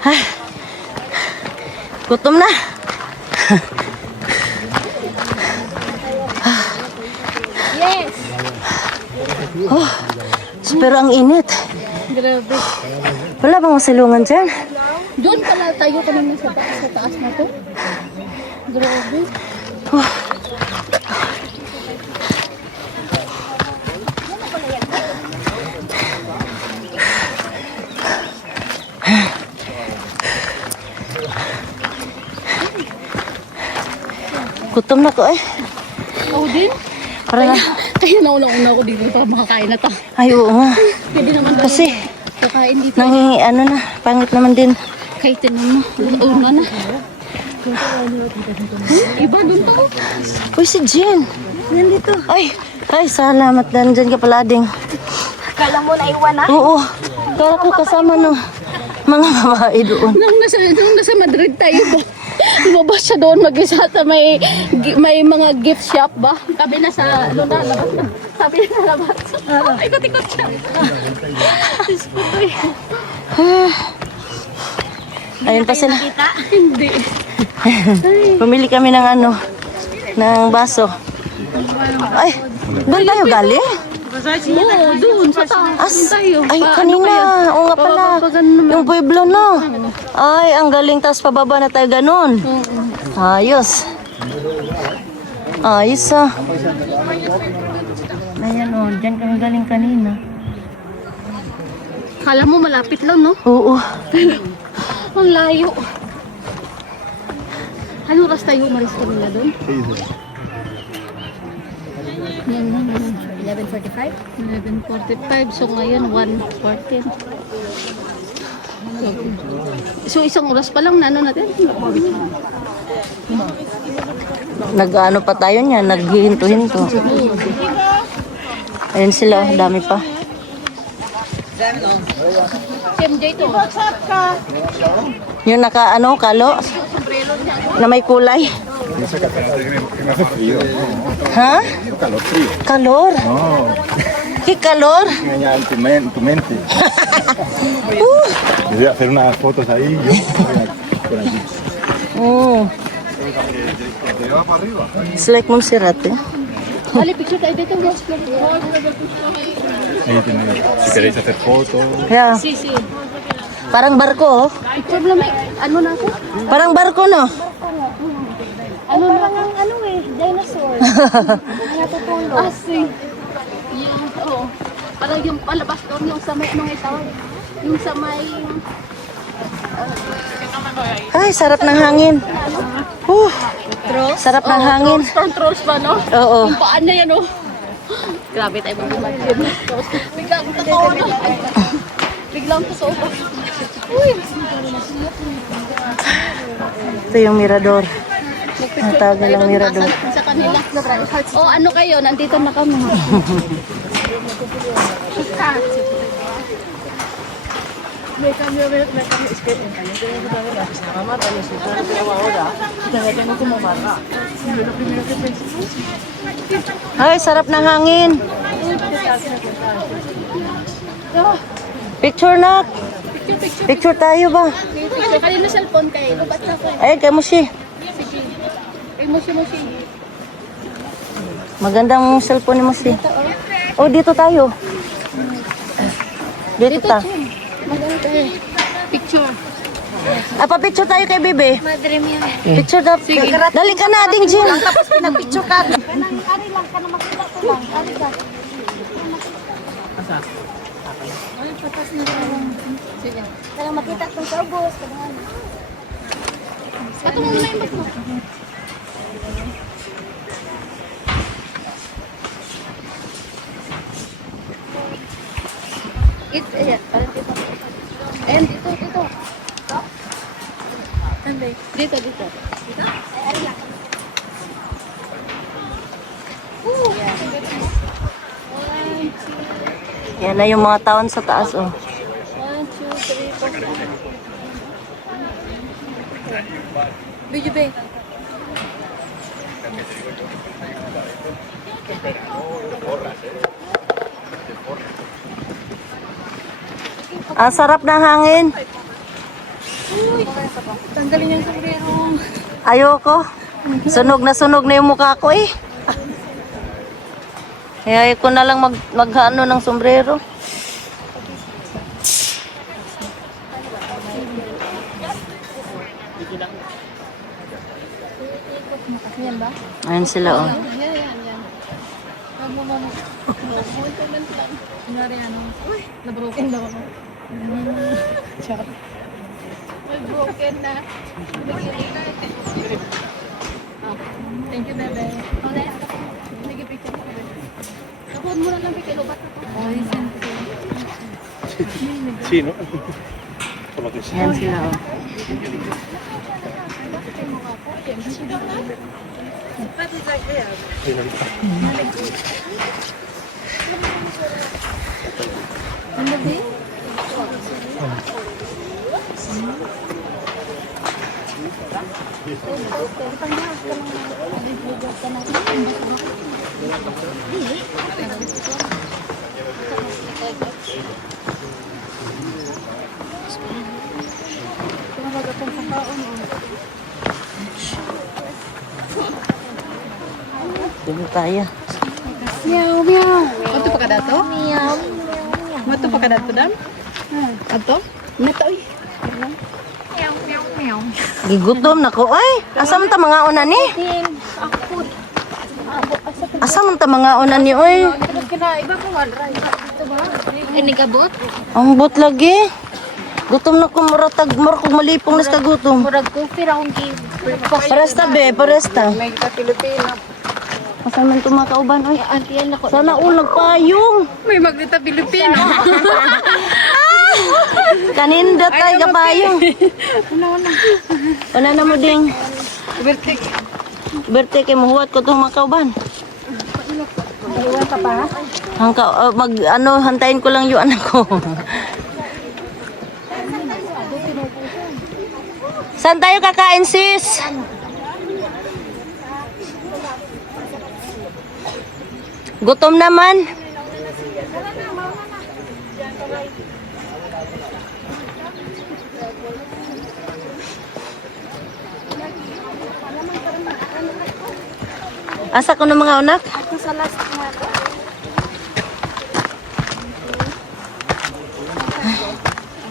Ay, gutom na. Yes! Oh, pero ang init. Grabe. Wala bang masilungan dyan? Doon pala tayo kanina sa taas na to. Grabe. Oh. Gutom na ko eh. Ako din? Para na. Kaya nauna-una ako dito para makakain na to. Ay, oo nga. Pwede naman tayo Kasi, kakain dito. ano na, pangit naman din. Kahit tinan mo, una na. Iba doon pa. Uy, si Jen. Yan dito. Ay, salamat dan dyan ka pala, Ading. Kala mo na iwan na? Oo. Kaya ko kasama ng mga babae doon. Nung nasa Madrid tayo ba? Lumabas siya doon mag-isa at may mga gift shop ba? Kami na sa labas na. Sabi na labas. Ikot-ikot siya. Diyos ko to eh. Ayun pa sila. Hindi. Pumili kami ng ng baso. Ay, doon tayo galing? Oo, doon sa taas. Tayo. Ay, kanina. Oo nga pala. Yung pueblo, no? Ay, ang galing. Tapos pababa na tayo ganun. Ayos. Ayos ah. Ayan o, dyan kami galing kanina. Kala mo malapit lang, no? Oo. Ang layo. Ano oras tayo umalis kanina doon? 11:45? 11:45. So ngayon, 1:14. So isang oras pa lang na natin? Nag-ano pa tayo niya, naghihinto-hinto. Ayun sila, dami pa. MJ to. Yung kalo? Na may kulay? Ha? Calor frío. Kalor? No, ¿Qué calor? engañar tu mente. Voy a hacer unas fotos ahí yo por aquí. Oh, ¿Te lleva para arriba? it's like Monserrate. Ali, picture tayo dito. Ahí tenéis, si queréis hacer fotos. Yeah. Si. Parang barko, oh. Picture lang may, ano na ako? Parang barko, no? Ano parang ang dinosaur. Natutulog. Si. Yung, parang yung palabas doon, yung sa may, anong itawag? Yung sa may, Ay, sarap ng hangin. Sarap ng hangin. storm trolls ba, no? Oo. Yung paan na yan, oh. Grabe tayo mag-imagine. Biglang totoo na. Biglang totoo pa. Uy! Ito yung mirador. Ang tawag nilang mirador. Sa kanila. Oh, ano kayo? Nandito na kami. Ay, sarap ng hangin. Picture na. Picture tayo ba? Picture. Kanina cellphone kayo. Lubat sa akin. Ay, kay Mushi. Sige. Ay, musi. Magandang cellphone ni Mushi. Oh, dito tayo. Dito ta. Maganda eh. Picture. Pa-picture tayo kay Bibi. Madre mia. Picture daw. Dali ka na, Ding Jin. Tapos pinapicture ka. Ari lang ka na makita ko lang. Ari ka. Ay, patas na lang. Sige. Para makita itong sa ubos. Katong mo na yung bag mo. Ayan, parang dito. Ayan, dito. Dito. Dito? Ay, ari lang. Yan na yung mga taon sa taas, oh. 1, 2, 3, 4. Video ba? Ang sarap ng hangin. Tanggalin yung sombrero. Ayoko. Sunog na yung mukha ko eh. Kaya ko na lang maghano ng sombrero. Yan ba? Ayan sila oh. Yan. Mamo. Comment lang. Kunyari ano. Uy, na-broken daw ako. Char. May broken na. Oh, thank you, bebe. Okay. Sige, picture ko. Kapag mo lang picture, lubat ako. Ay, send ko. Sí, ¿no? Por lo que sea. Ayan sila oh. Ano ba? Dito tayo. Meow, meow. Ato pa ka dato? Meow. Ato pa ka dato, dam? Ato? Nato, eh. Meow, meow, meow. Gigutom na ko. Ay, asa man ta mga una ni? Asa man ta mga una ni oy? Iba ko wala. Ito ba? Ini kabot? Ang but lagi. Gutom na ko muratag kog malipong nas kagutom. Murag coffee round game. Paresta be, paresta. May ka Pilipino. Asa man to mga kauban oy? Antiyan ako. Sana ulag payong. May maglita Pilipino. Kaninda tay kapayong. Una na mo ding. Bertik. Berte kay muhuwat ko tong mga kauban. Iwan ka pa? Hantayin ko lang yung anak ko. Saan tayo kakain, sis? Gutom naman. Asa ko ng mga anak? Ako sa last month.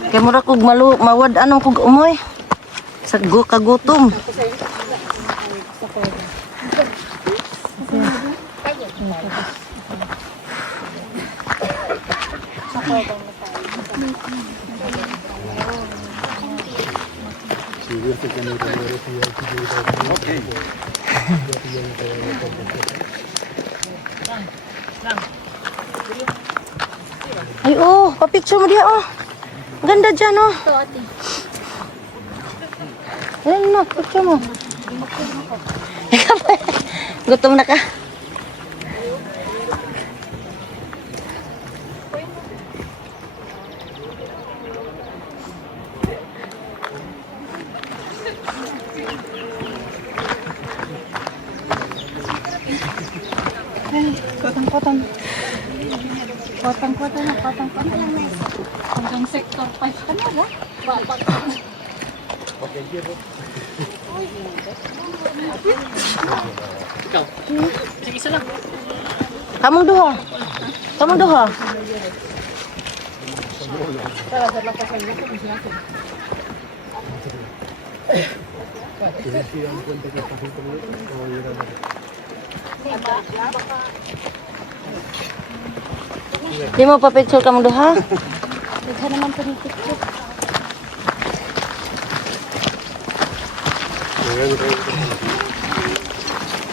Kaya mura kog mawad anong kog umoy. Sa kagutom. Ay oh, pa-picture mo diha oh. Ganda dyan oh. Ito, ate. Ayun na, picture mo. Gutom na ka. Kotang-kotang. Kotang-kotang. Hanggang sector 5 ka na, ba? Babag. Kamong duha. Kamong duha. Di mo pa picture kamong duha? Daghan naman pa ng picture.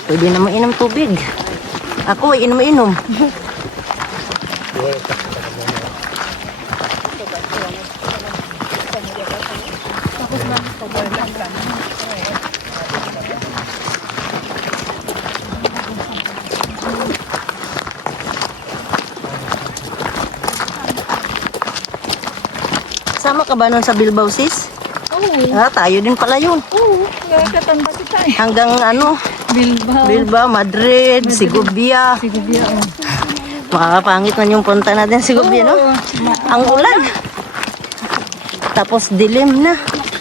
Pwede na mainom tubig. Ako ay inom-inom. Sama ka ba nun sa Bilbao, sis? Oo. Ah, tayo din pala yun. Oo. Katanda si tayo. Hanggang ano, Bilbao. Bilbao, Madrid, Segovia. Sigubia, oh. Makakapangit man yung punta natin sa Segovia, no? Ang ulan. Tapos dilim na.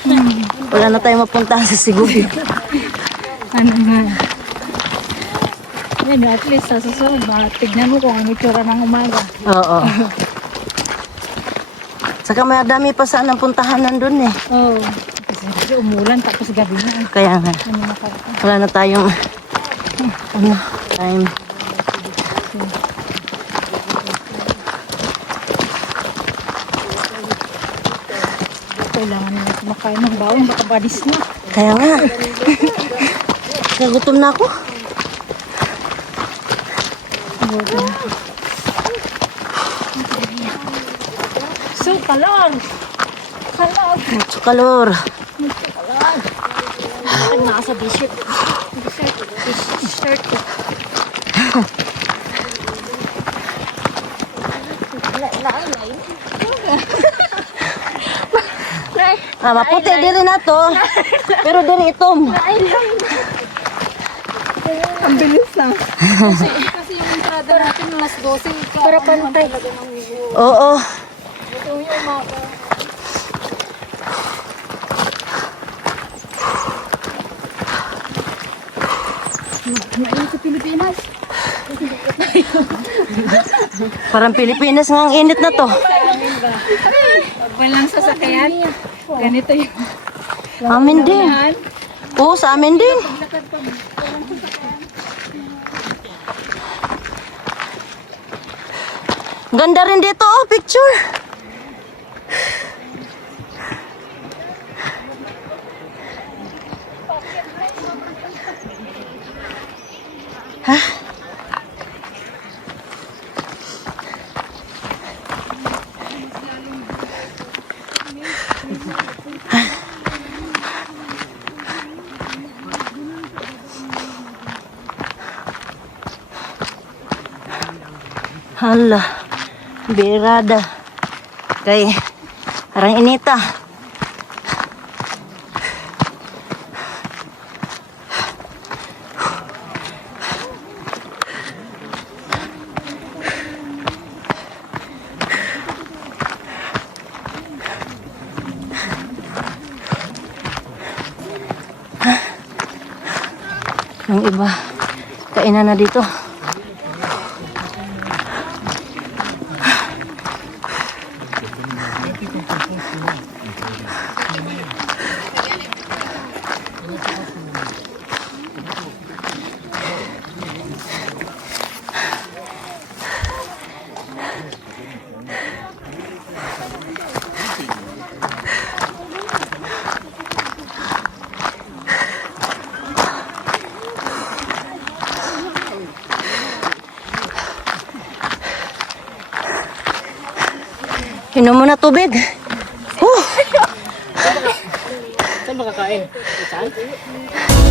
Wala na tayong mapuntahan sa Sigubyo. Ano nga. Yan, at least sa susunod, tignan mo kung ano itsura ng umaga. Oo. Saka madami pa sanang puntahan nandun eh. Oo. Kasi umulan tapos gabi na. Kaya nga, Ano nakarating. wala na tayong time. Kailangan nila kumakain ng bawang, baka badis na. Kaya nga. Nagutom na ako. So, kalor! Kalor! Mucho calor. Ang nasa t-shirt. T-shirt ko. Maputi diri na to. Pero diri itom. Ang bilis lang. Kasi yung entrada natin alas 12. Para pantay. Oo. Ito yung umaga. Mainit sa Pilipinas. Parang Pilipinas nga ang init na to. Sa amin ba? Pag walang sasakyan, ganito yung Amin din. yan. Oo, sa amin din. Ganda rin dito, oh, picture. Hah? Hala, birada. Kay parang inita. Yung iba, kainan na dito. Inom mo na tubig. Saan makakain? Saan?